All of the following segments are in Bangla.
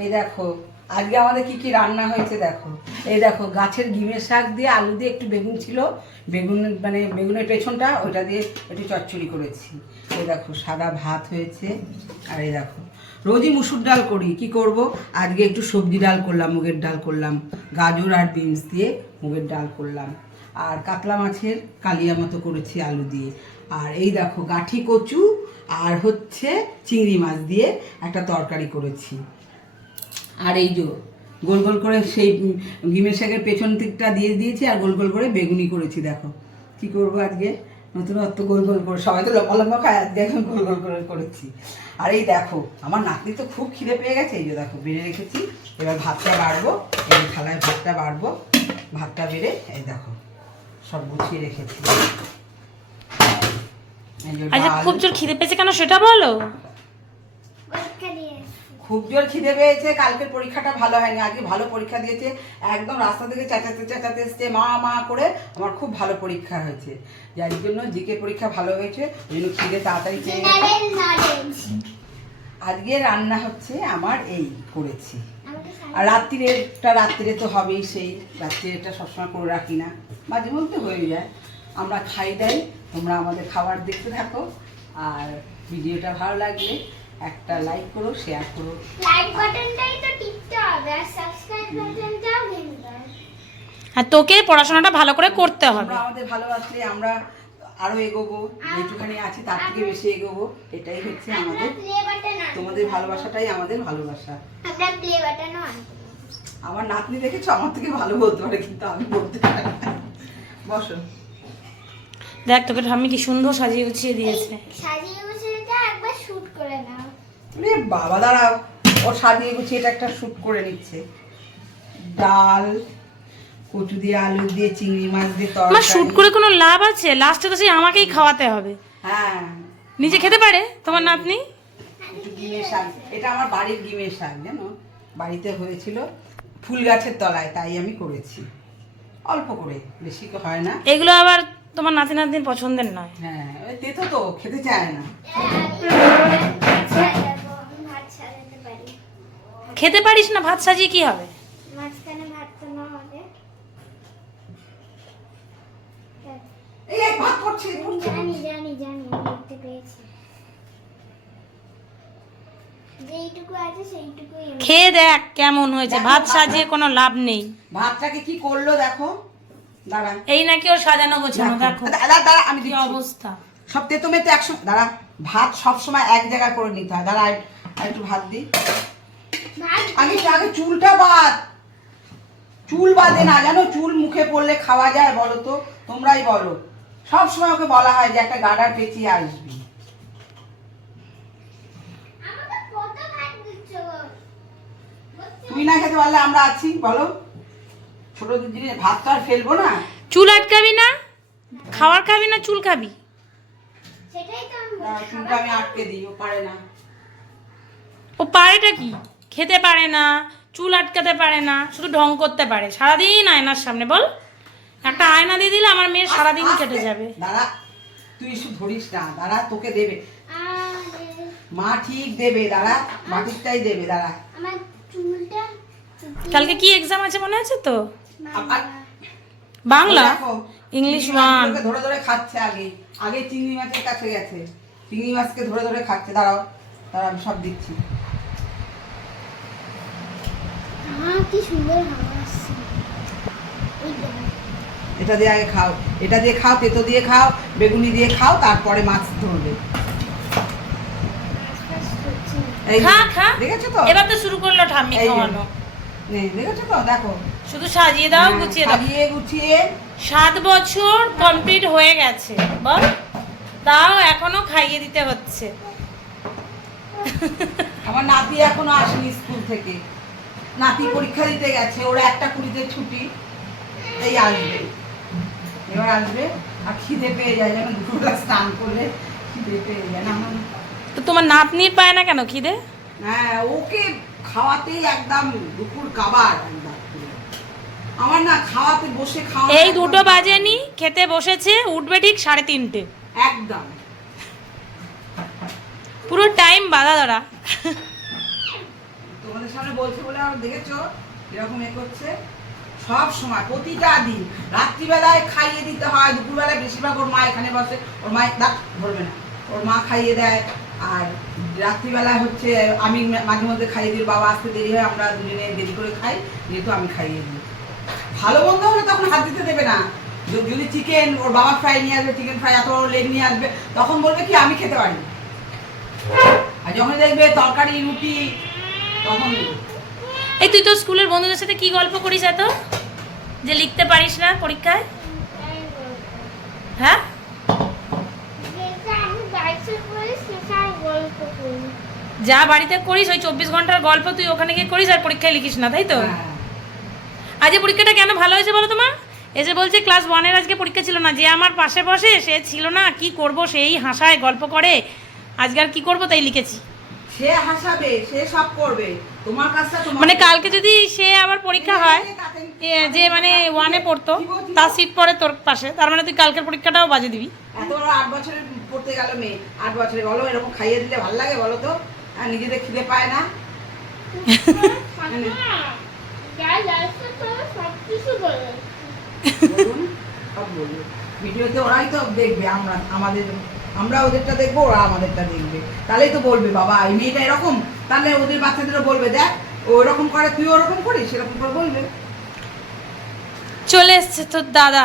এই দেখো, আজকে আমাদের কি কি রান্না হয়েছে দেখো। এই দেখো, গাছের ডিমের শাক দিয়ে আলু দিয়ে একটু বেগুন ছিল। বেগুন মানে বেগুনের পেছনটা ওইটা দিয়ে একটু চচ্চড়ি করেছি। এই দেখো, সাদা ভাত হয়েছে। আর এই দেখো, রোজই মুসুর ডাল করি, কি করব? আজকে একটু সবজি ডাল করলাম, মুগের ডাল করলাম। গাজর আর বিনস দিয়ে মুগের ডাল করলাম। আর কাতলা মাছের কালিয়া মতো করেছি আলু দিয়ে। আর এই দেখো, গাঠি কচু আর হচ্ছে চিংড়ি মাছ দিয়ে একটা তরকারি করেছি। আর এই যে গোল গোল করে সেই ডিমের শাকের পেছন দিকটা দিয়ে দিয়েছি আর গোল গোল করে বেগুনি করেছি দেখো। কি করব আজকে? নতুনত্ব গোল গোল করে সবাই তো লম্বা লম্বা খায় আজকে এখন গোল গোল করে করেছি। আর এই দেখো আমার নাতনি তো খুব খিদে পেয়ে গেছে এই যে দেখো বেড়ে রেখেছি। এবার ভাতটা বাড়বো এই থালায় ভাতটা বাড়বো ভাতটা বেড়ে এই দেখো সব গুছিয়ে রেখেছি। আচ্ছা খুব জোর খিদে পেয়েছে কেন সেটা বলো। খুব জোর খিদে পেয়েছে কালকের পরীক্ষাটা ভালো হয়নি আজকে ভালো পরীক্ষা দিয়েছে একদম রাস্তা থেকে চেঁচাতে চেঁচাতে এসছে মা মা করে আমার খুব ভালো পরীক্ষা হয়েছে। যার জন্য জিকে পরীক্ষা ভালো হয়েছে ওই জন্য খিদে তাড়াতাড়ি পেয়ে। আজকে রান্না হচ্ছে আমার এই করেছি। আর রাত্রিরেটা রাত্রিরে তো হবেই সেই রাত্রিরেটা সবসময় করে রাখি না। মাঝে মধ্যে হয়ে যায়। আমরা খাই দেয় তোমরা আমাদের খাবার দেখতে থাকো। আর ভিডিওটা ভালো লাগলে একটা লাইক করো শেয়ার করো। লাইক বাটনটাই তো টিপতে হবে আর সাবস্ক্রাইব বাটনটাও হবে আর তোকে পড়াশোনাটা ভালো করে করতে হবে। আমাদের ভালোবাসলে আমরা আরও এগোবো যেটুখানি আছি তার থেকে বেশি এগোবো এটাই হচ্ছে আমাদের প্লে বাটন তোমাদের ভালোবাসাটাই আমাদের ভালোবাসা। আমরা প্লে বাটনও আনব আমার নাতনি দেখেছ? আমার থেকে ভালো বলতে পারে কিন্তু আমি বলতে পারি বসো। দেখ তোকে আমি কি সুন্দর সাজিয়ে গুছিয়ে দিয়েছে। সাজিয়ে গুছিয়ে একবার শুট করে নাও। রে বাবা দাঁড়াও। ও সাজিয়ে গুছিয়ে এটা একটা শুট করে নিচ্ছে। ডাল কচু দিয়ে আলু দিয়ে চিংড়ি মাছ দিয়ে আমার শুট তরকারি করে কোনো লাভ আছে? লাস্টে তো সেই আমাকেই খাওয়াতে হবে। হ্যাঁ। নিজে খেতে পারে? তোমার নাতনি একটু ডিমের শাক এটা আমার বাড়ির ডিমের শাক জানো? বাড়িতে হয়েছিল ফুল গাছের তলায় তাই আমি করেছি। অল্প করে বেশি হয় না। এগুলো আবার তোমার নাতি নাতনির পছন্দের নয়। হ্যাঁ তেতো তো খেতে চায় না। খেতে পারিস না ভাত সাজিয়ে কি হবে? মাঝখানে ভাত তো না হবে। এই ভাত করছে করছে। জানি জানি জানি দেখতে পেয়েছি। যেইটুকু আছে সেইটুকুই খেয়ে দেখ কেমন হয়েছে ভাত সাজিয়ে কোনো লাভ নেই। ভাতটাকে কি করল দেখো? দাঁড়া। এই নাকি ওর সাজানো গোছানো দেখো। দাঁড়া দাঁড়া আমি কি অবস্থা। সব তেতো মেতে একসঙ্গে দাঁড়া ভাত সব সময় এক জায়গায় করে নিতে হয়। দাঁড়া আর- একটু ভাত দিই আগে আগে চুলটা বাদ চুল বাঁধে না জানো চুল মুখে পড়লে খাওয়া যায় বলো তো তোমরাই বলো। সব সময় ওকে বলা হয় যে একটা গাডার পেঁচিয়ে আসবি। আমাকে কত ভাত দিচ্ছ গো? তুই না খেতে পারলে আমরা আছি বলো। ছোট জিনিস ভাত তো আর ফেলব না। চুল আটকাবি না? খাবার খাবি না চুল খাবি? সেটাই তো আমি দাঁড়া, বলছি। চুলটা আমি আটকে দিই ও পারে না। ও পারেটা কি? খেতে পারে না চুল আটকাতে পারে না শুধু ঢং করতে পারে। সারাদিন আয়নার সামনে বল। একটা আয়না দিয়ে দিলে আমার মেয়ের সারাদিন কেটে যাবে। দাঁড়া তুই একটু ধরিস না দাঁড়া তোকে দেবে। মা ঠিক দেবে দাঁড়া মাটিরটাই দেবে দাঁড়া। কালকে কি এক্সাম আছে মনে আছে তো? বাংলা। ইংলিশ ওয়ান ধরে ধরে খাচ্ছে আগে। আগে চিংড়ি মাছের কাছে গেছে। চিংড়ি মাছকে ধরে ধরে খাচ্ছে দাঁড়াও দাঁড়া আমি সব দিচ্ছি। কি সুন্দর। এটা দিয়ে আগে খাও। এটা দিয়ে খাও তেতো দিয়ে খাও বেগুনি দিয়ে খাও তারপরে মাছ ধরবে। আশপাশ করছে না। এই যে, খা। খা দেখেছ তো? এবার তো শুরু করল ঠাম্মি খাওয়ানো। দেখেছ তো? দেখো। শুধু সাজিয়ে দাও হ্যাঁ, গুছিয়ে দাও। সাজিয়ে গুছিয়ে। সাত বছর কমপ্লিট হয়ে গেছে বল। তাও এখনও খাইয়ে দিতে হচ্ছে। আমার নাতি এখনও আসেনি স্কুল থেকে। নাতি পরীক্ষা দিতে গেছে ওরা একটা কুড়িতে ছুটি এই আসবে। এবার আসবে আর খিদে পেয়ে যায় যেন দুপুরবেলা স্নান করলে খিদে পেয়ে যায়। না আমার তো তোমার নাতনির পায় না কেন খিদে? হ্যাঁ ওকে খাওয়াতেই একদম দুপুর কাবার একদম আমার না খাওয়াতে বসে খাওয়া এই দুটো বাজেনি খেতে বসেছে উঠবে ঠিক সাড়ে তিনটে। একদম। পুরো টাইম বাধা ধরা তোমাদের সামনে বলছে বলে আর দেখেছ এরকম এ করছে? সব সময়, প্রতিটা দিন। রাত্রিবেলায় খাইয়ে দিতে হয়, দুপুরবেলায় বেশিরভাগ ওর মা এখানে বসে। ওর মা দাঁত ধরবে না। ওর মা খাইয়ে দেয়। আর রাত্রিবেলায় হচ্ছে আমি মাঝে মধ্যে খাইয়ে দিই বাবা আসতে দেরি হয়, আমরা দুজনে দেরি করে খাই, যেহেতু আমি খাইয়ে দিই। ভালো মন্দ হলে তখন হাত দিতে দেবে না। যদি চিকেন ওর বাবা ফ্রাই নিয়ে আসবে চিকেন ফ্রাই বড় লেগ নিয়ে আসবে, তখন বলবে কি, আমি খেতে পারি। আর যখন দেখবে তরকারি, রুটি এই তুই তো স্কুলের বন্ধুদের সাথে কি গল্প করিস এত? যে লিখতে পারিস না পরীক্ষায়? হ্যাঁ? যা বাড়িতে করিস ওই চব্বিশ ঘণ্টার গল্প তুই ওখানে গিয়ে করিস আর পরীক্ষায় লিখিস না তাই তো? হ্যাঁ। আজ এই পরীক্ষাটা কেন ভালো হয়েছে বলো তোমার এসে বলছে ক্লাস ওয়ানের আজকে পরীক্ষা ছিল না যে আমার পাশে বসে সে ছিল না কি করব সেই হাসায় গল্প করে। আজকে আর কি করব তাই লিখেছি। সে হাসাবে সে সব করবে। তোমার তোমার মানে কালকে যদি সে আবার পরীক্ষা হয় যে মানে ওয়ানে পড়তো তার সিট পড়ে তোর পাশে তার মানে তুই কালকের পরীক্ষাটাও বাজে দিবি। এত বড় আট বছরের পড়তে গেল মেয়ে আট বছরে বলো এরকম খাইয়ে দিলে ভালো লাগে বলো তো? আর নিজেদের খিদে পায় না। কিছু ভিডিওতে ওরাই তো দেখবে আমরা আমাদের আমরা ওদেরটা দেখব ওরা আমাদেরটা দেখবে। তাহলেই তো বলবে বাবা এই মেয়েটা এরকম। তাহলে ওদের বাচ্চাদেরও বলবে দেখ ও ওরকম করে তুই ওরকম করিস সেরকম করে বলবে। চলে এসছে তোর দাদা।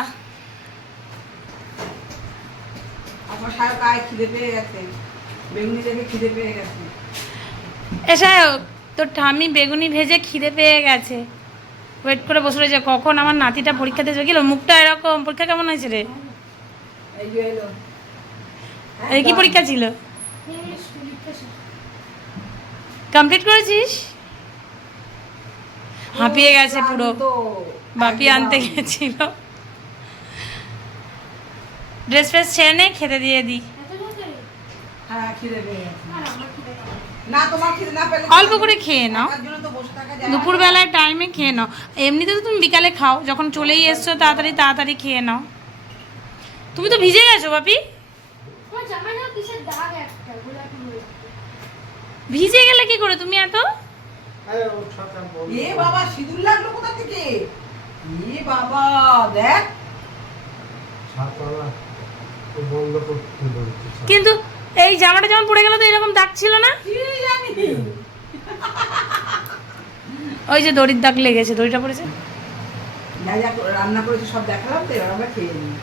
আপনার সাহেব গায়ে খিদে পেয়ে গেছে। বেগুনি দেখে খিদে পেয়ে গেছে। এসে তোর বেগুনি ভেজে খিদে পেয়ে গেছে। ওয়েট করে বসে রয়েছে কখন আমার নাতিটা পরীক্ষা দিয়ে গেল? মুখটা এরকম পরীক্ষা কেমন হয়েছে রে? এই যে এলো। কি পরীক্ষা ছিল? কমপ্লিট করেছিস? হাঁপিয়ে গেছে পুরো। বাপি আনতে। গেছিল। ড্রেস ফ্রেস ছেড়ে নে খেতে দিয়ে দিই হ্যাঁ পেলে অল্প করে খেয়ে নাও। তার জন্য তো বসে থাকা যায়। দুপুরবেলায় টাইমে খেয়ে নাও। এমনিতে তো তুমি বিকালে খাও। যখন চলেই এসছো তাড়াতাড়ি তাড়াতাড়ি খেয়ে নাও। তুমি তো ভিজে গেছো বাপি? জামাই না কিসের দাগ একটা গোলাপি গোলাপি। ভিজে গেলে কি করে তুমি এত? এ বাবা সিঁদুর লাগল কোথা থেকে? এ বাবা দেখ। বন্ধ করতে কিন্তু এই জামাটা যখন পড়ে গেল তো এরকম দাগ ছিল না? ওই যে দড়ির দাগ লেগেছে দড়িটা পড়েছে? যা যা রান্না করেছে সব দেখালাম তো এবার আমরা খেয়ে নিই।